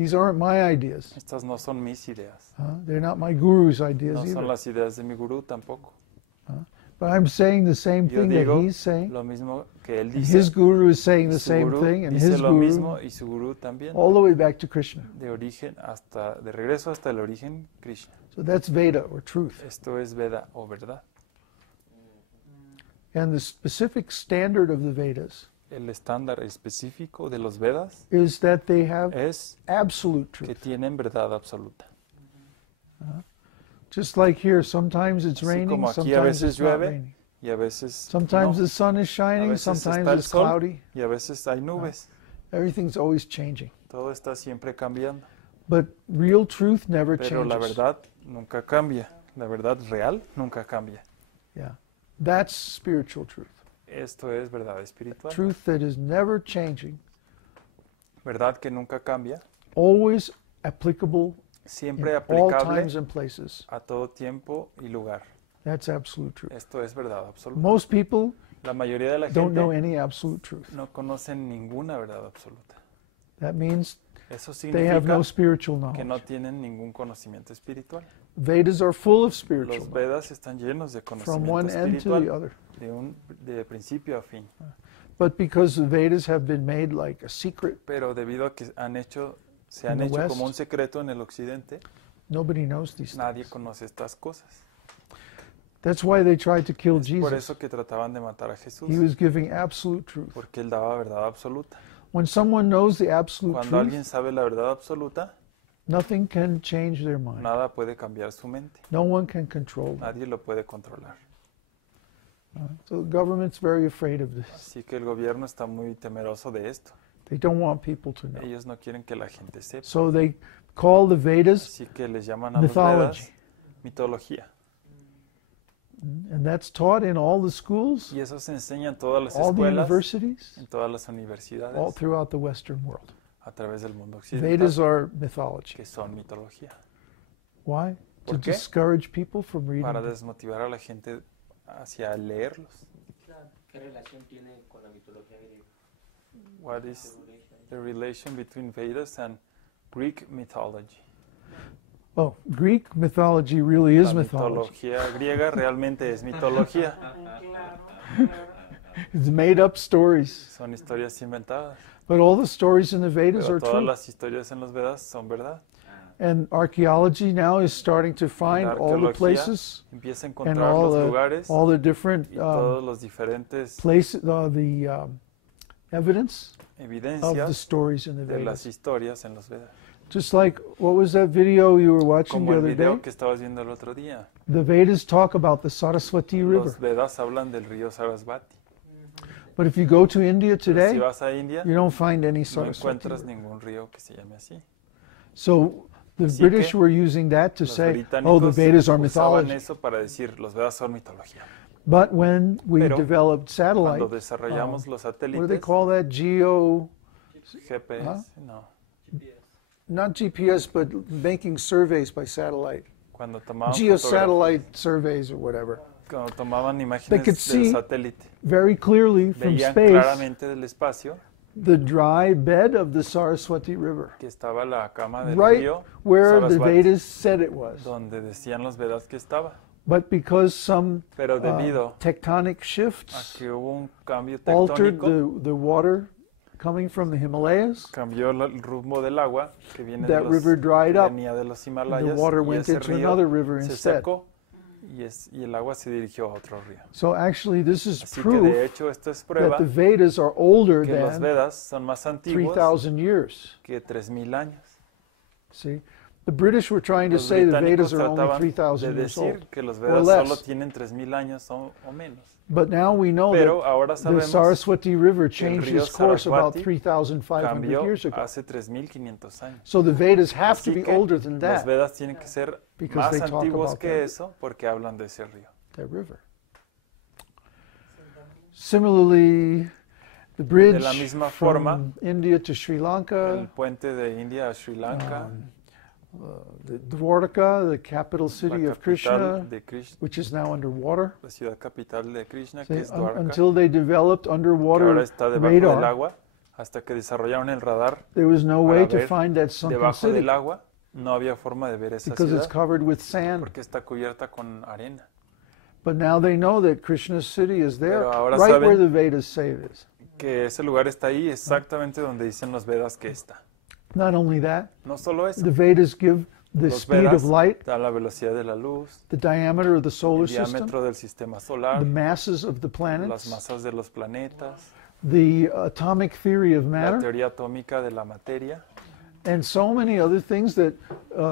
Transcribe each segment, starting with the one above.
These aren't my ideas. Estas no son mis ideas. They're not my guru's ideas No son either. las ideas de mi gurú tampoco. But I'm saying the same Yo thing that digo he's saying. lo mismo que él And dice. his guru is saying Y the su same gurú thing, and dice his lo guru, mismo y su gurú también. all the way back to Krishna. De regreso hasta el origen Krishna. So that's Veda, or truth. Esto es Veda o verdad. And the specific standard of the Vedas El estándar específico de los Vedas is that they have es absolute que truth. tienen verdad absoluta. Just like here, sometimes it's Así raining, como aquí a sometimes veces it's not llueve raining. y a veces Sometimes no. the sun is A shining, veces sometimes está el it's sol cloudy. y a veces hay nubes. Everything's always changing. Todo está siempre cambiando. But real truth never Pero la changes. verdad nunca cambia. La verdad real nunca cambia. Yeah. That's spiritual truth. Esto es verdad espiritual. Truth that is never changing, Verdad que nunca cambia. always applicable in Siempre all aplicable times and places. a todo tiempo y lugar. That's absolute truth. Esto es verdad absoluta. Most people La mayoría de la don't know gente any absolute truth. no conocen ninguna verdad absoluta. That means Eso they have significa no spiritual que knowledge. no tienen ningún conocimiento espiritual. Vedas are full of spiritual Los knowledge, Vedas están llenos de from conocimiento one end to the espiritual other. de principio a fin. But because the Vedas have been made like a secret, Pero debido a que se In han the hecho West, como un secreto en el occidente, nobody knows these nadie things. conoce estas cosas. That's why they tried to kill Es por Jesus. eso que trataban de matar a Jesús, He was giving absolute truth. porque él daba verdad absoluta. When someone knows the absolute Cuando truth, alguien sabe la verdad absoluta, nothing can change their mind. nada puede cambiar su mente. No one can control them. Nadie lo puede controlar. So the government's very afraid of this. Así que el gobierno está muy temeroso de esto. They don't want people to know. Ellos no quieren que la gente sepa. So they call the Vedas, Así que les llaman a los mythology. Vedas mitología. and that's taught in all the schools, Y eso se enseña en todas las all the escuelas, universities, en todas las universidades, all throughout the Western world. a través del mundo Vedas occidental, are mythology. que son mitología. Why? To ¿Por qué? discourage people from reading Para them. desmotivar a la gente hacia leerlos. ¿Qué relación tiene con la mitología griega? What is the relation between Vedas and Greek mythology? Oh, Greek mythology really is La mythology. mitología griega realmente es mitología. It's made up stories. Son historias inventadas. But all the stories in the Vedas Pero are todas true. las historias en los Vedas son verdad. And archaeology now is starting to find La all the arqueología places empieza a and encontrar los lugares all the different y todos los diferentes places, evidence of the evidencias stories in the de las Vedas. historias en los Vedas. Just like, what was that video you were watching Como the el other video day? que estabas viendo el otro día. The Vedas talk about the Saraswati River. Los Vedas hablan del río Sarasvati. But if you go to India Pero si today, vas a India, you don't find any no Saraswati encuentras River. ningún río que se llame así. So the Así British que were using that to Los say, británicos oh, the Vedas are usaban mythology. eso para decir, los Vedas son mitología. But when we Pero developed satellite, Cuando desarrollamos los what do they satélites, call that? GPS, Huh? no. Not GPS, but making surveys by satellite. Cuando tomaban, Geosatellite surveys or whatever. cuando tomaban They imágenes could del see satélite, very clearly from veían space claramente del espacio the dry bed of the Saraswati River, que estaba la cama del right río where the Sarasvati, Vedas said it was. donde decían los Vedas que estaba. But because some Pero debido tectonic a shifts que hubo un cambio altered tectónico, the water coming from the Himalayas, cambió el rumbo del agua que viene that de river dried up. venía de los The Himalayas water y went ese into río another river se instead. secó y el agua se dirigió a otro río. So actually, this is Así que de proof hecho esto es that prueba the Vedas are older que los than Vedas son más antiguos 3,000 years. que 3000 años. See, the British were trying to Los say the británicos Vedas are only trataban 3,000 de years decir old. que los or Vedas less. solo tienen 3000 años o menos. But now we know Pero that ahora the sabemos Saraswati River que el changed río its course about Sarasvati 3,500 cambió years ago. hace 3500 años. So the Vedas have to Así be que older than los that, Vedas tienen que ser because más they talk antiguos about que that. eso porque hablan de ese río. that river. Similarly, the bridge la misma from forma, India to Sri El Lanka, puente de India a Sri Lanka, the Dwarka, the capital la city of capital Krishna, de Krishna, which is now underwater. la ciudad capital de Krishna, See, que es Dwarka, until they developed que ahora underwater está debajo del radar, agua, Hasta que desarrollaron el radar there was no para way to ver find that sunken debajo city del agua, no había forma de ver esa because it's ciudad covered with sand. porque está cubierta con arena. But now they know that Krishna's city is there, Pero ahora right saben- where the Vedas say it is. Que ese lugar está ahí exactamente donde dicen los Vedas que está. Not only that, No solo eso, the Vedas give the los speed Vedas of light, dan la velocidad de la luz, the diameter of the el solar system, diámetro del sistema the solar, masses of the las planets, masas de los planetas, the atomic theory of la matter, teoría atómica de la materia and so many other things that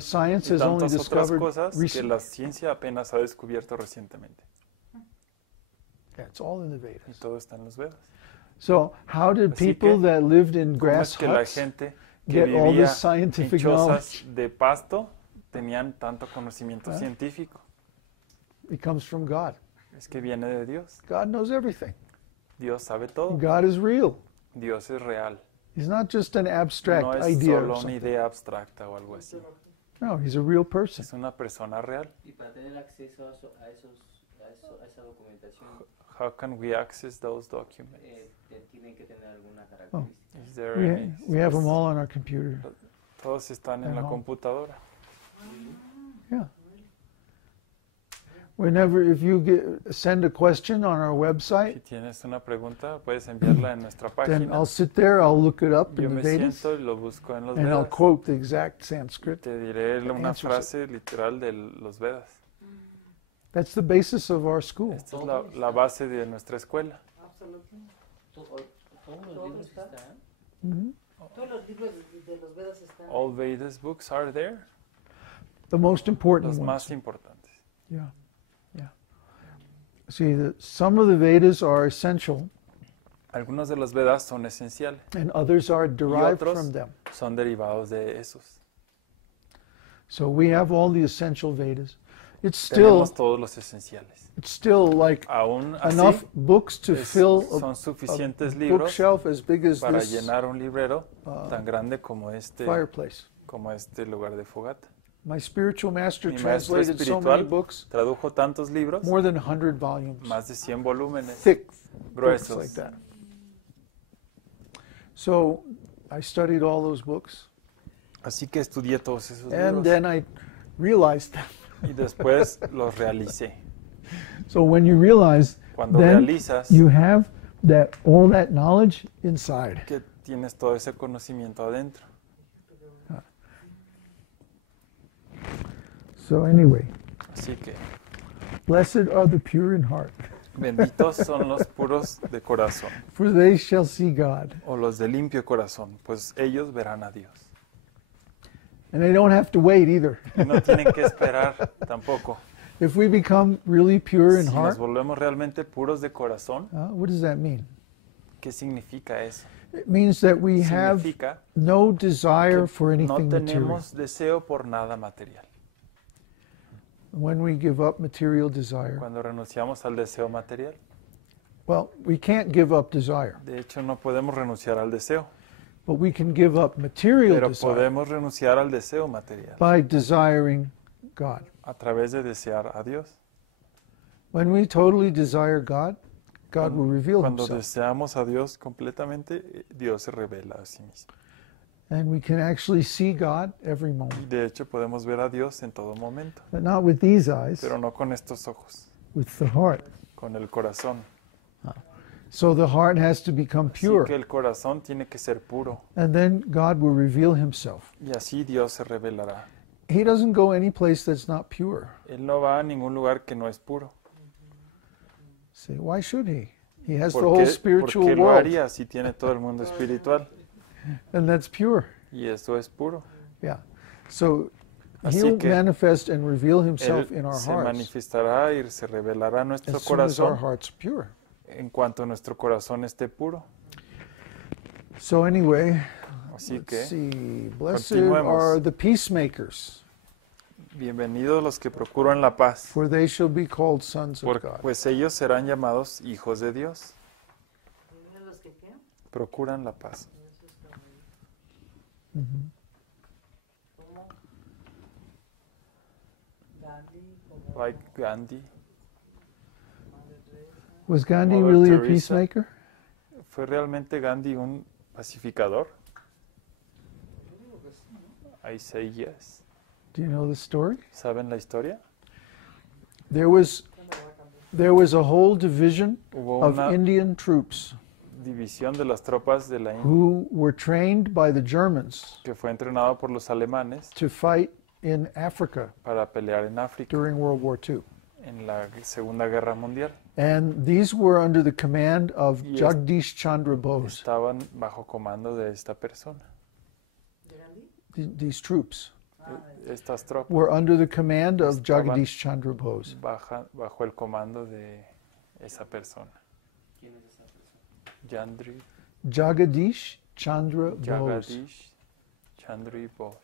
science y has only tantas otras discovered cosas que recently. la ciencia apenas ha descubierto recientemente. Yeah, it's all in the Y Vedas. todo está en los Vedas. So how did Así people que, that lived in ¿Cómo grass es que la huts gente que get all vivía this en scientific chozas knowledge? de pasto tenían tanto conocimiento Ah. científico? It comes from God. Es que viene de Dios. God knows everything. Dios sabe todo. God is real. Dios es real. He's not just an abstract No es idea or solo una something. idea abstracta o algo así. No, he's a real person. Es una persona real. Y para tener acceso a esa documentación, How can we access those documents? tienen que tener alguna característica. Is there We, any we have them all on our computer. Todos están en la Ajá. computadora. Yeah. Whenever, if you send a question on our Si website, tienes una pregunta, puedes enviarla en nuestra then página. I'll sit there, I'll look it up Yo in the me Vedas, siento y lo busco en los and I'll Vedas. quote the exact Sanskrit. Te diré una answers it. frase literal de los Vedas. That's the basis of our school. Esta es la base de nuestra escuela. ¿Todos los libros están? Mhm. Todos los libros de los Vedas están. All Vedas books are there. The most important Los ones. más importantes. Yeah, yeah. See, some of the Vedas are essential, Algunos de los Vedas son esenciales. and others are derived otros from them. son derivados de esos. So we have all the essential Vedas. It's still, Tenemos todos los esenciales. it's still like Aún así, enough books to fill son a suficientes libros bookshelf as big as para this llenar un librero uh, tan grande como fireplace. este lugar de fogata. My spiritual master Mi maestro translated so many espiritual books, tradujo tantos libros, more than 100 volumes, más de 100 volúmenes thick books gruesos. like that. So I studied all those books, Así que estudié todos esos and libros then I realized them. y después los realicé. So when you realize, Cuando then realizas you have all that knowledge inside. que tienes todo ese conocimiento adentro. So anyway, Así que blessed are the pure in heart, benditos son los puros de corazón for they shall see God. o los de limpio corazón, pues ellos verán a Dios. And they don't have to wait either. Y no tienen que esperar tampoco. If we become really pure in Si nos heart, volvemos realmente puros de corazón, what does that mean? ¿qué significa eso? It means that we have Significa no desire que for no anything material. tenemos deseo por nada material. When we give up material desire, Cuando renunciamos al deseo material, well, we can't give up desire, de hecho no podemos renunciar al deseo, but we can give up material pero desire podemos renunciar al deseo material by desiring God. a través de desear a Dios. When we totally desire God, God will reveal Cuando himself. deseamos a Dios completamente, Dios se revela a sí mismo. And we can actually see God every Y moment. de hecho podemos ver a Dios en todo momento, But not with these eyes, pero no con estos ojos, with the heart. con el corazón. So the heart has to become Así pure. que el corazón tiene que ser puro And then God will reveal himself. y así Dios se revelará. He doesn't go any place that's not pure. Él no va a ningún lugar que no es puro. See, why should he? He has the ¿Por whole qué, spiritual por qué lo world, haría si tiene todo el mundo espiritual? and that's pure. Y eso es puro. Yeah. So Así he'll que manifest and reveal Él himself in our se hearts manifestará y se revelará a nuestro as soon as our corazón hearts are pure. en cuanto nuestro corazón esté puro. So anyway, Así let's que, see. Blessed continuemos. are the peacemakers, bienvenidos los que procuran la paz, for they shall be called sons of God. pues ellos serán llamados hijos de Dios. ¿Primero los que qué? Procuran la paz. Eso está muy bien. Mhm. ¿Cómo? Gandhi, como Like Gandhi. Madre Teresa. Was Gandhi Mother really a Teresa. peacemaker? ¿Fue realmente Gandhi un pacificador? I say yes. Do you know the story? ¿Saben la historia? There was a whole division Hubo of una Indian troops división de las tropas de la India who were trained by the Germans que fue entrenada por los alemanes to fight in Africa para pelear en África during World War II. en la Segunda Guerra Mundial. And these were under the command of Y Jagdish Chandra Bose, Estaban bajo comando de esta persona. ¿De Gandhi? these troops Estas tropas were under the command of Estaban- Jagdish Chandra Bose. bajo el comando de esa persona. ¿Quién es esa persona? Jandri, Jagdish Chandra Bose. Jagadish, Chandri Bose.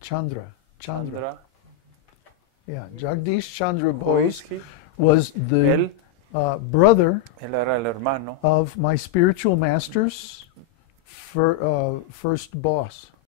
Chandra. Chandra, Yeah, Jagdish Chandra who is Bose he? was the Él brother era el hermano of my spiritual master's first boss.